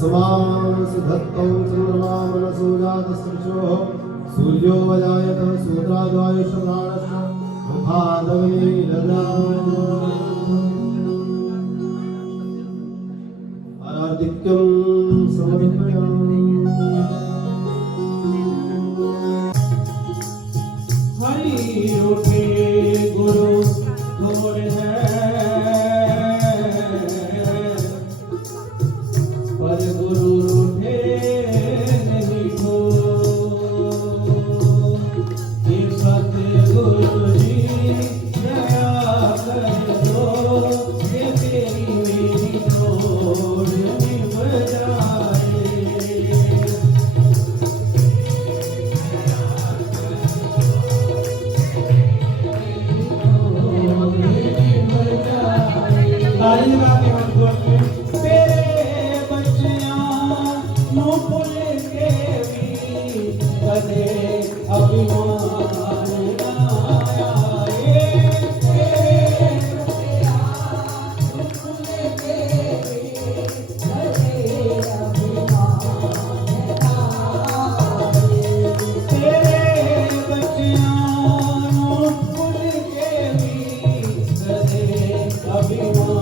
अस्मासुधत्तौ चन्द्रमा मनसो जातस्पृशोः सूर्यो वजायत सूत्राद्वायुष्प्राणस्य मुखादग्नि आराधिक्यं समर्पयामि। हरि उठे गुरु घोर है पर गुरु रूठे नहीं हो। ये सतगुरु जी दया कर दो, ये तेरी मेरी डोर निभ जाए। ताली लगा के हाथ जोड़ के तेरे बच्चियां नो भूल के भी कदे अभिमान आए। तेरे बच्चियां नो भूल के भी कदे अभिमान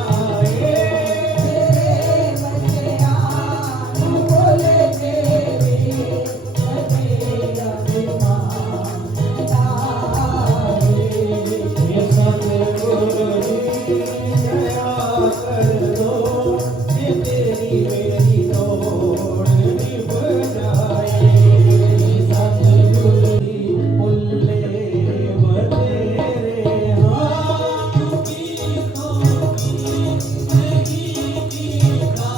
आए। तेरे बच्चियां नो भूल के भी कदे अभिमान आए। ये सतगुरु जी दया कर दो, ये तेरी मेरी डोर निभ जाए। सतगुरु जी पुल्ले बतेरे हाथ की तो नहीं कीता,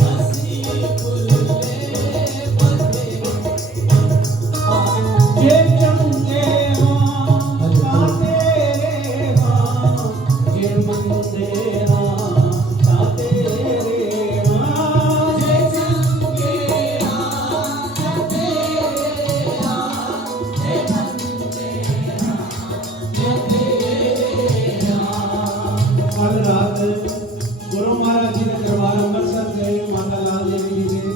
हसी पुल्ले बतेरे। ये चंगे हाँ का तेरे हाँ, ये मंदे हाँ का तेरे हाँ। ये चंगे हाँ का तेरे हाँ, ये मंदे हाँ का तेरे हाँ। कल रात गुरु महाराज जी ने दरबार अंम੍ਰਿਤਸਰ गए माता लाल देवी जी के।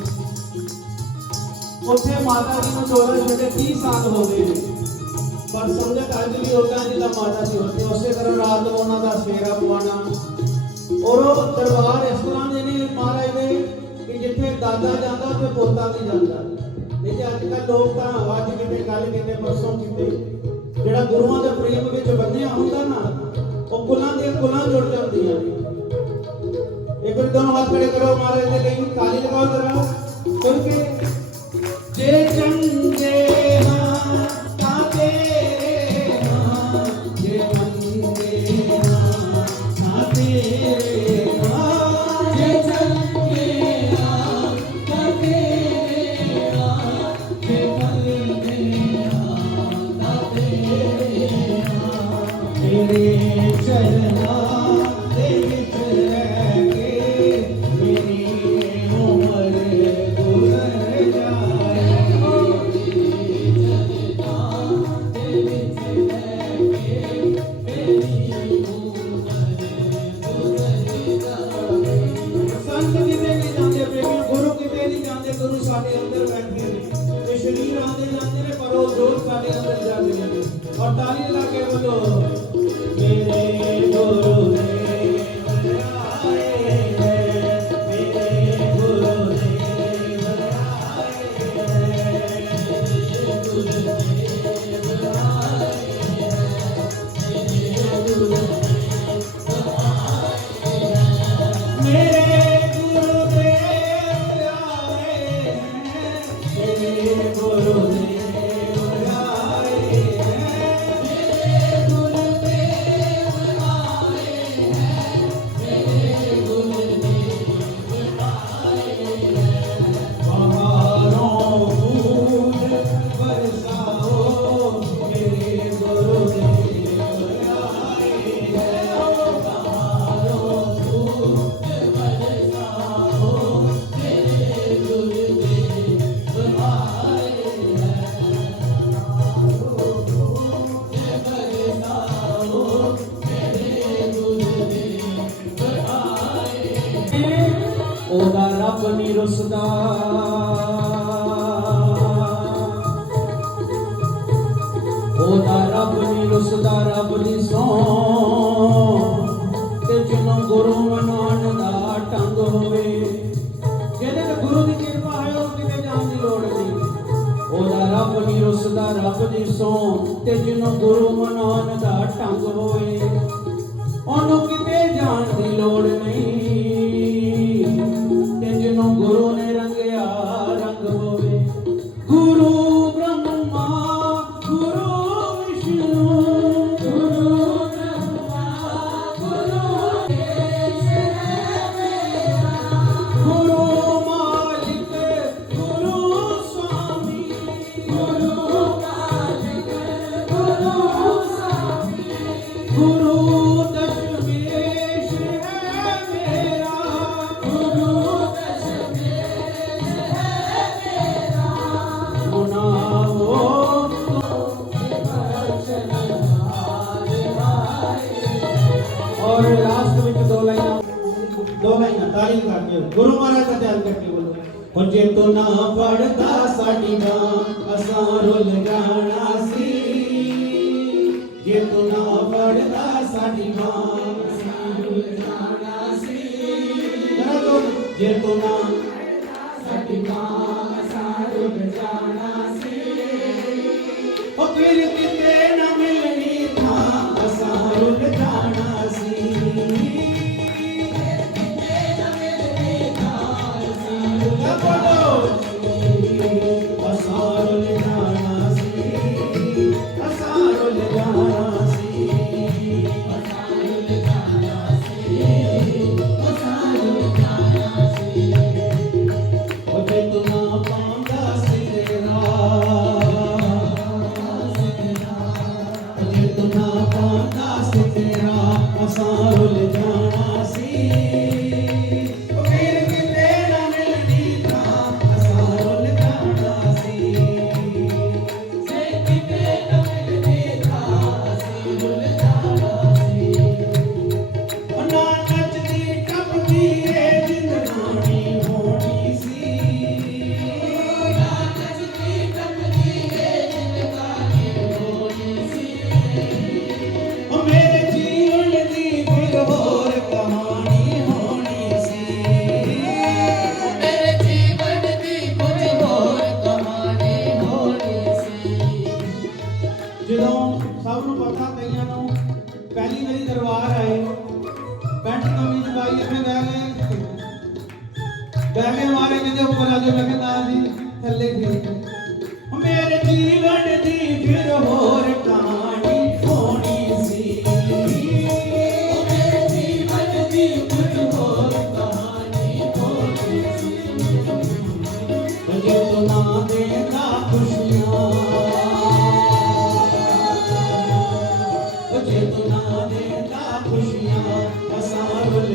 ਉੱਥੇ ਮਾਤਾ जी ਨੂੰ चोरा छड़े 30 साल हो गए पर समझ अज भी होता जिदा माता जी होती। उस तरह रात को उन्होंने फेरा पवाना और दरबार इस तरह के ने महाराज ने कि जिथे दादा जाता उत्थे पोता भी जाता। नहीं तो अजकल लोग तो अज किते कल किते परसों किते जिहड़ा गुरुआं दे प्रेम विच बन्निया हुंदा ना वो कुलां दी कुलां जुड़ जांदियां। एक बार दोनों हाथ खड़े करो महाराज दे लिए ताली लगाओ जरा। क्योंकि जे चंगे हाँ का तेरे हाँ, ये मंदे हाँ का तेरे हाँ। ये चंगे हाँ का तेरे हाँ, ये मंदे हाँ का तेरे हाँ। तेरे चरना दे विच रह के मेरी उम्र गुजर ओदा रब नहीं रुसदा ओदा रब नहीं रुसदा रब दी सौ ते जिन्हों गुरु मनाण दा ढंग होवे जिहदे ते गुरु दी किरपा है ओह किते जाण दी लोड़ नहीं ओदा रब नहीं रुसदा रब दी सौ ते जिन्हों गुरु मनाण दा ढंग होवे ओनू किते जाण दी लोड़ नहीं ते जिन्हों गुरु ने रंगिया रंग होवे गुरु ब्रह्मा गुरु विष्णु गुरु ब्रह्मा गुरु गुरु मालिक गुरु स्वामी गुरु मालिक गुरु स्वामी गुरु दशमेश है मेरा गुरु दशमेश है मेरा सुनाओ और लास्ट में दो लाइन ताली करके गुरु महाराज का ध्यान करके बोलो और जे तो ना पढ़ता साडी मां असां रुल जाना सी जे तो ना पढ़ता साडी मां असां रुल जाना सी करा तो जे तो ना साडी मां असां रुल जाना सी ओ फिर किते ना मिलनी था असां रुल जाना सी बैठे हमारे कहते ऊपर आ जाओ मैं कहता जी थल्ले ठीक मेरे जीवन दी फिर होर कहानी होनी सी मेरे जीवन दी फिर होर कहानी होनी सी मुझे तो ना देना खुशियां मुझे तो ना देना खुशियां असारुल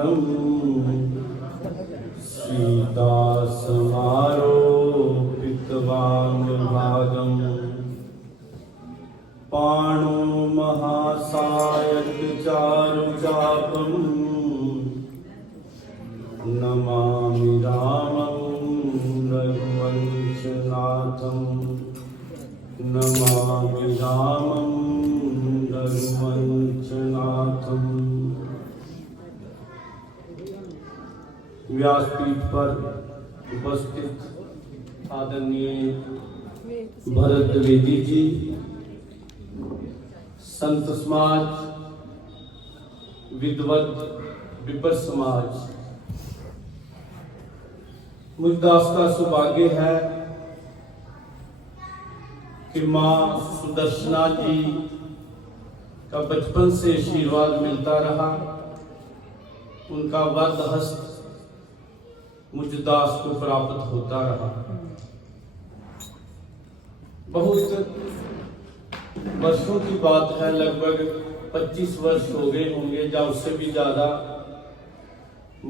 समानम सीता समारोपितवांग भागम पाणो महासायक चारुचापम नमामि रामं रघुवंशनाथं नमामि रामं रघुवंशनाथं। व्यासपीठ पर उपस्थित आदरणीय भरत द्विवेदी जी, संत समाज, विद्वत विपर समाज, मुझदास का सौभाग्य है कि माँ सुदर्शना जी का बचपन से आशीर्वाद मिलता रहा। उनका वरद हस्त मुझदास को प्राप्त होता रहा। बहुत वर्षों की बात है, लगभग 25 वर्ष हो गए होंगे या उससे भी ज्यादा।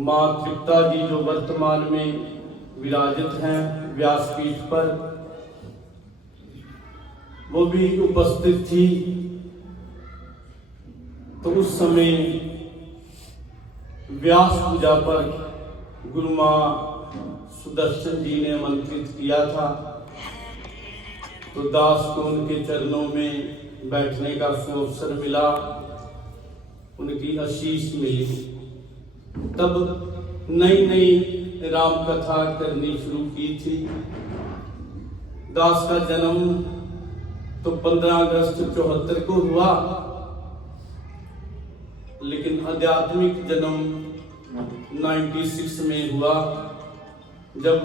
माँ तृप्ता जी जो वर्तमान में विराजित हैं व्यासपीठ पर, वो भी उपस्थित थी। तो उस समय व्यास पूजा पर गुरु माँ सुदर्शन जी ने आमंत्रित किया था, तो दास को उनके चरणों में बैठने का सुअवसर मिला, उनकी आशीष मिली। तब नई नई राम कथा करनी शुरू की थी। दास का जन्म तो 15 अगस्त 74 को हुआ, लेकिन आध्यात्मिक जन्म 96 में हुआ, जब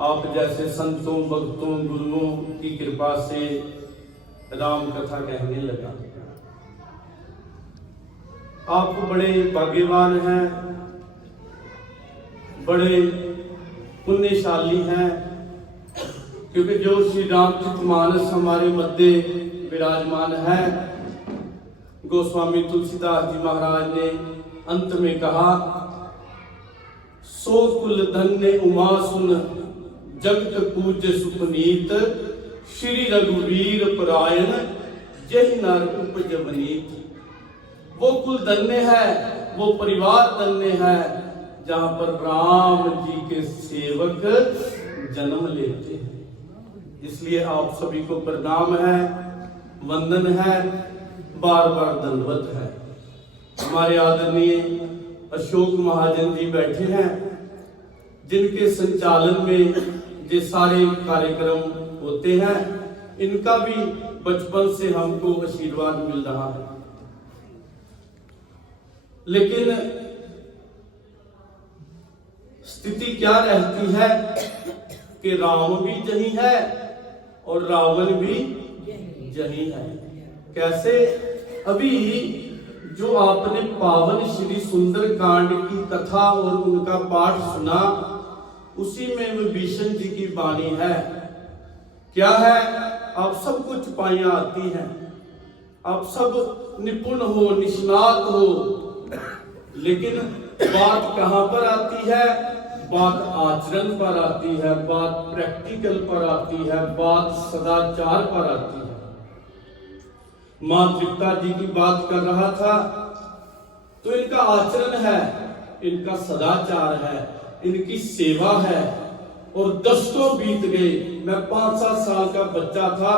आप जैसे संतों, भक्तों, गुरुओं की कृपा से राम कथा कहने लगा। आप बड़े भाग्यवान हैं, बड़े पुण्यशाली हैं, क्योंकि जो श्री रामचरितमानस हमारे मध्य विराजमान है, गोस्वामी तुलसीदास जी महाराज ने अंत में कहा, सो कुल धन्य उमा सुन जगत पूज्य सुपनीत, श्री रघुवीर परायण जय नर उपजवनीत। वो कुल धन्य है, वो परिवार धन्य है, जहां पर राम जी के सेवक जन्म लेते हैं। इसलिए आप सभी को प्रणाम है, वंदन है, बार बार दंडवत है। हमारे आदरणीय अशोक महाजन जी बैठे हैं, जिनके संचालन में ये सारे कार्यक्रम होते हैं। इनका भी बचपन से हमको आशीर्वाद मिल रहा है। लेकिन स्थिति क्या रहती है कि राम भी जही है और रावण भी जही है। कैसे? अभी जो आपने पावन श्री सुंदर कांड की कथा और उनका पाठ सुना, उसी में विभीषण जी की वाणी है। क्या है? आप सबको छुपाइयां आती हैं, आप सब निपुण हो, निष्णात हो, लेकिन बात कहां पर आती है? बात आचरण पर आती है, बात प्रैक्टिकल पर आती है, बात सदाचार पर आती है। मां तृप्ता जी की बात कर रहा था, तो इनका आचरण है, इनका सदाचार है, इनकी सेवा है। और दशकों बीत गए, मैं 5-7 साल का बच्चा था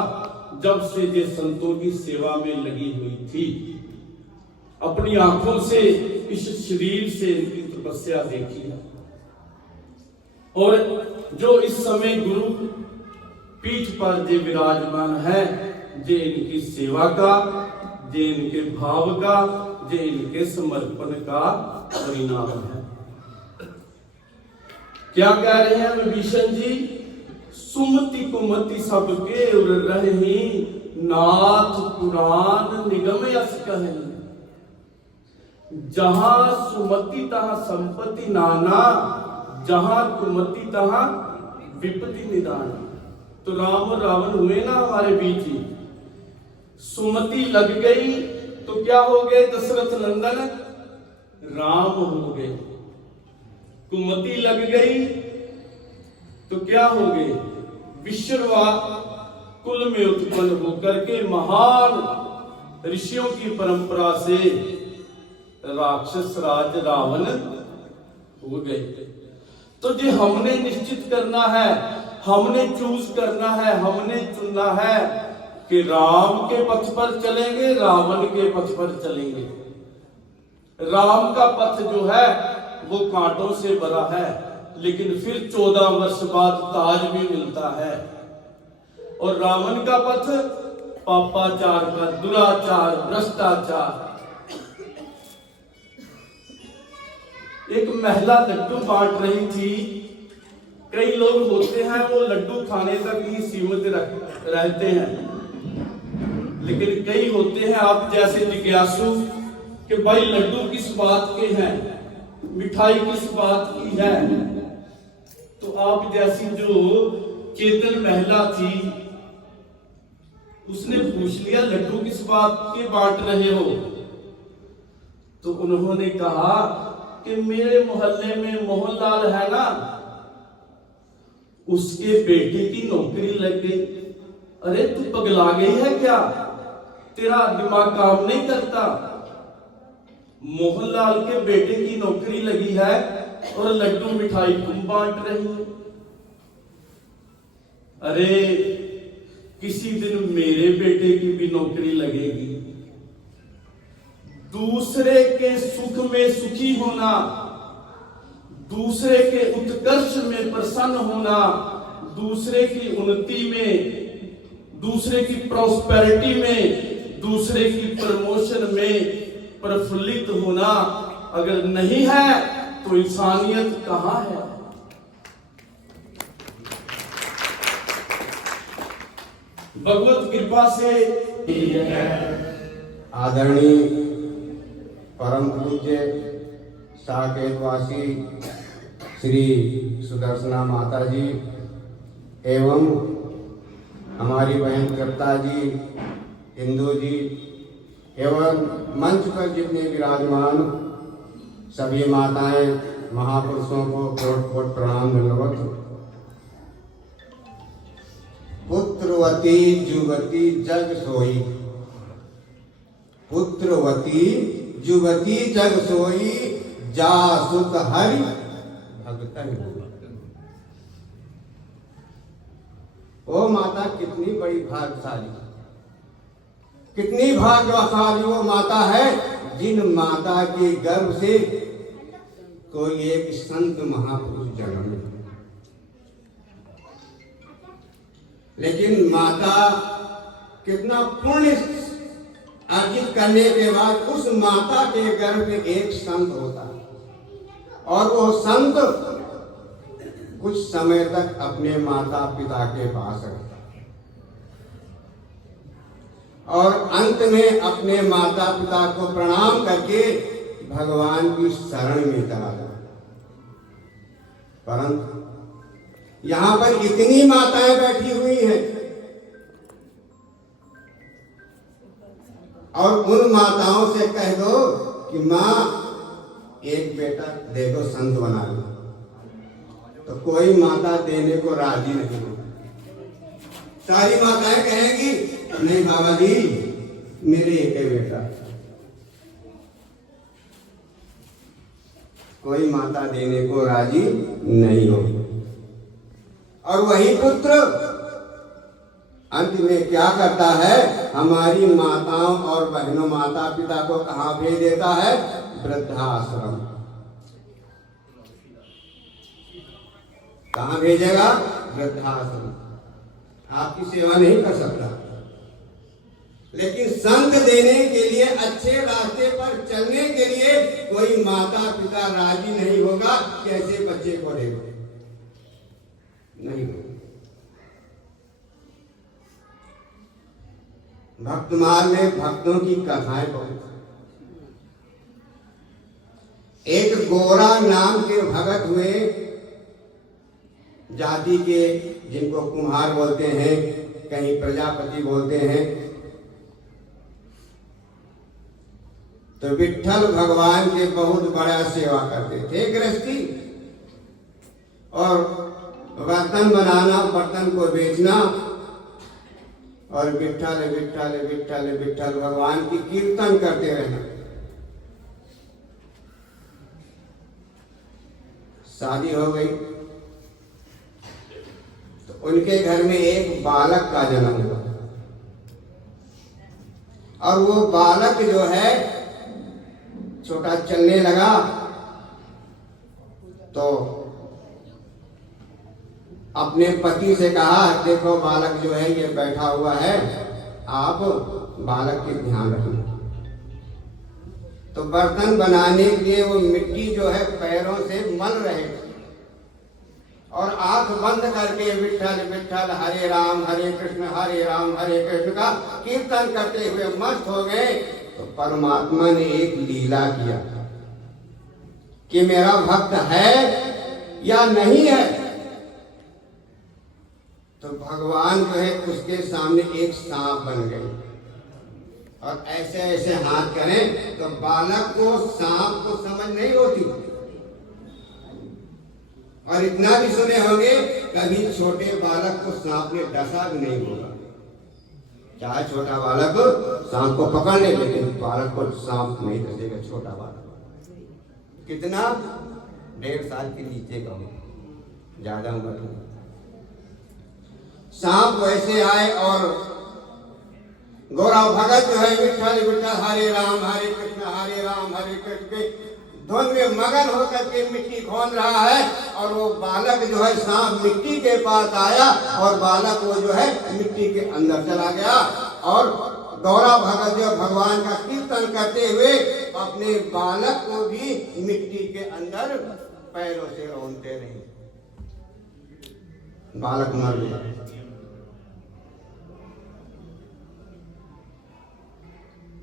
जब से ये संतों की सेवा में लगी हुई थी। अपनी आंखों से इस शरीर से इनकी तपस्या देखी है। और जो इस समय गुरु पीठ पर जे विराजमान है, जे इनकी सेवा का, जे इनके भाव का, जे इनके समर्पण का परिणाम है। क्या कह रहे हैं विभीषण जी? सुमति कुमति सबके उर रही, नाथ पुराण निगम यस कहीं। जहां सुमति तहां संपत्ति नाना, जहां कुमति तहां विपत्ति निदान। तो राम और रावण हुए ना हमारे बीच ही। सुमति लग गई तो क्या हो गए दशरथ नंदन? राम हो गए। कुमति लग गई तो क्या हो गए? विश्रवा कुल में उत्पन्न होकर के महान ऋषियों की परंपरा से राक्षस राज रावण हो गए। तो जो हमने निश्चित करना है, हमने चूज करना है, हमने चुनना है कि राम के पथ पर चलेंगे, रावण के पथ पर चलेंगे। राम का पथ जो है वो कांटों से भरा है, लेकिन फिर 14 वर्ष बाद ताज भी मिलता है। और रावण का पथ पापाचार का, दुराचार, भ्रष्टाचार। एक महिला लड्डू बांट रही थी। कई लोग होते हैं वो लड्डू खाने तक ही सीमित रहते हैं, लेकिन कई होते हैं आप जैसे जिज्ञासु कि भाई लड्डू किस बात के हैं, मिठाई किस बात की है। तो आप जैसी जो चेतन महिला थी उसने पूछ लिया लड्डू किस बात के बांट रहे हो? तो उन्होंने कहा कि मेरे मोहल्ले में मोहनलाल है ना, उसके बेटे की नौकरी लग गई। अरे तू पगला गई है क्या? तेरा दिमाग काम नहीं करता? मोहनलाल के बेटे की नौकरी लगी है और लड्डू मिठाई तुम बांट रही हो। अरे किसी दिन मेरे बेटे की भी नौकरी लगेगी। दूसरे के सुख में सुखी होना, दूसरे के उत्कर्ष में प्रसन्न होना, दूसरे की उन्नति में, दूसरे की प्रॉस्पेरिटी में, दूसरे की प्रमोशन में प्रफुल्लित होना अगर नहीं है तो इंसानियत कहां है? भगवत कृपा से आदरणीय परम पूज्य साकेतवासी श्री सुदर्शना माता जी एवं हमारी बहन कविता जी, इंदु जी एवं मंच पर जितने विराजमान सभी माताएं, महापुरुषों को कोट कोट प्रणाम दंडवत। पुत्रवती जुवती जग सोई, पुत्रवती जुवती जग सोई, जा सुत हरि भगतन होई। ओ माता कितनी बड़ी भाग्यशाली, कितनी भाग्यशाली वो माता है जिन माता के गर्भ से कोई एक संत महापुरुष जन्म ले। लेकिन माता कितना पुण्य अर्जित करने के बाद उस माता के गर्भ में एक संत होता है और वो संत कुछ समय तक अपने माता पिता के पास रहता है और अंत में अपने माता पिता को प्रणाम करके भगवान की शरण में चला जाता। परंतु यहां पर इतनी माताएं बैठी हुई हैं और उन माताओं से कह दो कि माँ एक बेटा दे दो, संत बना लो, तो कोई माता देने को राजी नहीं हो। सारी माताएं कहेंगी नहीं बाबा जी मेरे एक बेटा। कोई माता देने को राजी नहीं हो। और वही पुत्र अंत में क्या करता है? हमारी माताओं और बहनों, माता पिता को कहां भेज देता है? वृद्धाश्रम। कहां भेजेगा? वृद्धाश्रम। आपकी सेवा नहीं कर सकता, लेकिन संत देने के लिए, अच्छे रास्ते पर चलने के लिए कोई माता पिता राजी नहीं होगा। कैसे बच्चे को देगा? नहीं होगा। भक्तमाल में भक्तों की कथाएं बहुत। एक गोरा नाम के भगत हुए, जाति के, जिनको कुम्हार बोलते हैं, कहीं प्रजापति बोलते हैं। तो विट्ठल भगवान के बहुत बड़ा सेवा करते थे गृहस्थी, और बर्तन बनाना, बर्तन को बेचना, और विट्ठल विट्ठल विट्ठल विट्ठल भगवान की कीर्तन करते रहना। शादी हो गई तो उनके घर में एक बालक का जन्म हुआ, और वो बालक जो है छोटा चलने लगा, तो अपने पति से कहा, देखो बालक जो है ये बैठा हुआ है, आप बालक के ध्यान रखना। तो बर्तन बनाने के लिए वो मिट्टी जो है पैरों से मल रहे थे, और आंख बंद करके विट्ठल विट्ठल हरे राम हरे कृष्ण का कीर्तन करते हुए मस्त हो गए। तो परमात्मा ने एक लीला किया कि मेरा भक्त है या नहीं है। तो भगवान जो है उसके सामने एक सांप बन गए, और ऐसे ऐसे हाथ करें तो बालक को सांप को समझ नहीं होती। और इतना भी सुने होंगे, कभी छोटे बालक को सांप ने डसा भी नहीं होगा। चाहे छोटा बालक सांप को पकड़ ले, लेकिन बालक को सांप नहीं डसेगा। छोटा बालक कितना 1.5 साल के नीचे का हो, ज्यादा उम्र नहीं। सांप वैसे आए, और गौरा भगत जो है विट्ठल विट्ठल हरे राम हरे कृष्ण के धुन में मगन होकर के मिट्टी खोद रहा है, और वो बालक जो है सांप मिट्टी के पास आया, और बालक वो जो है मिट्टी के अंदर चला गया। और गौरा भगत जो भगवान का कीर्तन करते हुए अपने बालक को भी मिट्टी के अंदर पैरों से रौंदते रहे। बालक मर गया।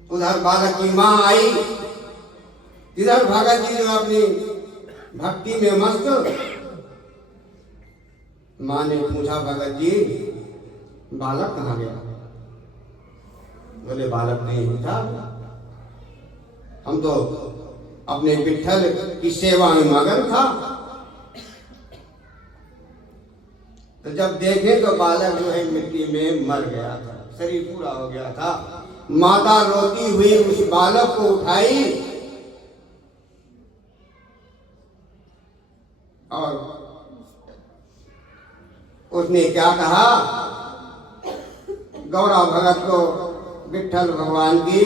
उधर बालक की मां आई, इधर भगत जी जो अपनी भक्ति में मस्त। मां ने पूछा, भगत जी बालक कहाँ गया? बोले बालक नहीं था, हम तो अपने विट्ठल की सेवा में मगन था। तो जब देखे तो बालक जो है मिट्टी में मर गया था, शरीर पूरा हो गया था। माता रोती हुई उस बालक को उठाई, और उसने क्या कहा, गौरा भगत को विट्ठल भगवान की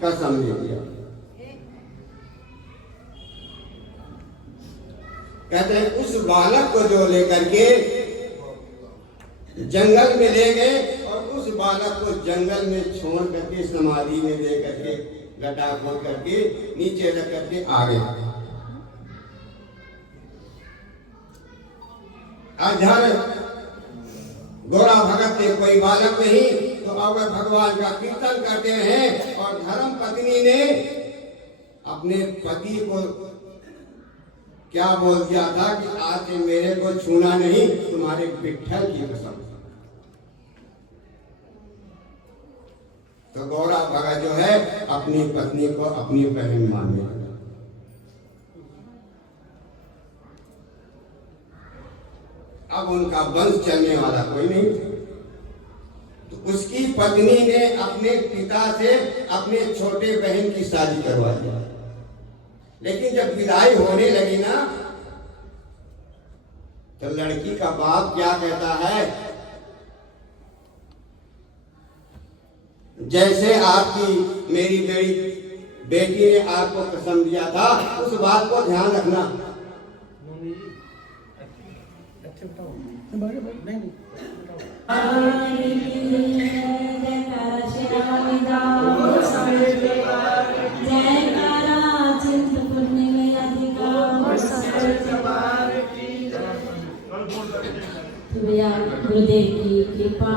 कसम दे दिया। कहते हैं उस बालक को जो लेकर के जंगल में ले गए, और उस बालक को जंगल में छोड़ करके समाधि में ले करके गड्ढा खोद करके नीचे रख करके आ गए। अधर गौरा भगत ने कोई बालक नहीं, तो अगर भगवान का कीर्तन करते रहे। और धर्म पत्नी ने अपने पति को क्या बोल दिया था कि आज से मेरे को छूना नहीं, तुम्हारे विट्ठल की कसम। तो गौरा भगत जो है अपनी पत्नी को अपनी बहन मानने लगा। अब उनका वंश चलने वाला कोई नहीं था। तो उसकी पत्नी ने अपने पिता से अपने छोटे बहन की शादी करवा दी। लेकिन जब विदाई होने लगी ना, तो लड़की का बाप क्या कहता है, जैसे आपकी मेरी बेटी ने आपको कसम दिया था, उस बात को ध्यान रखना। गुरुदेव की कृपा,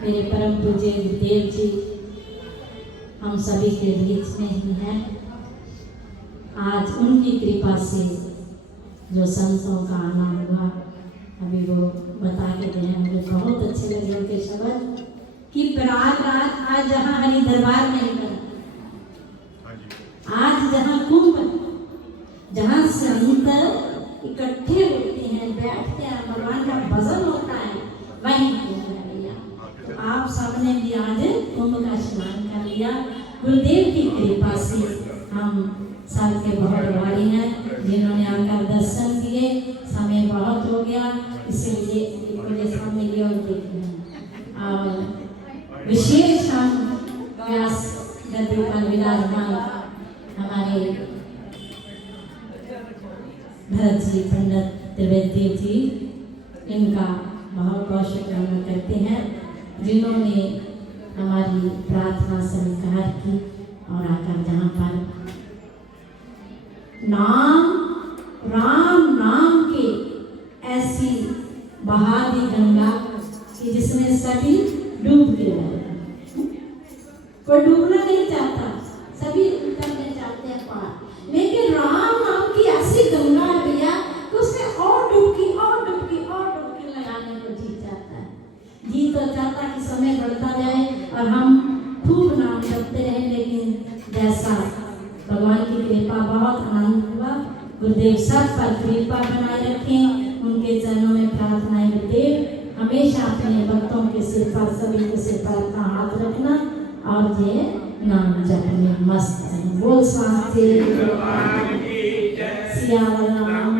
मेरे परम पूज्य गुरुदेव जी हम सभी के बीच में ही हैं। आज उनकी कृपा से जो संतों का आना हुआ, अभी वो बता के गए, मुझे बहुत अच्छे लगे उनके शब्द कि प्रयागराज आज जहाँ हरि दरबार नहीं बना, आज जहाँ कुंभ, जहाँ संत इकट्ठे होते हैं, बैठते हैं, भगवान का भजन होता है, वही कुंभ है भैया। तो आप सबने भी आज कुंभ का स्नान कर लिया। गुरुदेव की कृपा से हम सबके बहुत भारी हैं जिन्होंने आकर दर्शन किए। समय बहुत हो गया, इसलिए पूरे सामने और देखते हैं। और विशेष हम व्यास गद्दी पर विराजमान हमारे भरत जी, पंडित त्रिवेदी जी, इनका बहुत बहुत शुक्राना करते हैं जिन्होंने हमारी प्रार्थना स्वीकार की और आकर जहाँ पर नाम, राम नाम के ऐसी बहा दी गंगा कि जिसमें सभी डूब के रहे। कोई डूबना नहीं चाहता, सभी उतरने चाहते हैं पार, लेकिन राम नाम की ऐसी गंगा है भैया कि उसमें और डुबकी और डुबकी और डुबकी लगाने को जी चाहता है। जी तो चाहता कि समय बढ़ता जाए और हम खूब नाम जपते रहें, लेकिन जैसा भगवान की कृपा, बहुत आनंद हुआ। गुरुदेव सब पर कृपा बनाए रखें, उनके चरणों में प्रार्थना है गुरुदेव हमेशा अपने भक्तों के सिर पर, सभी के सिर पर अपना हाथ रखना और ये नाम जपने मस्त रहें। बोल शांति सियावर राम।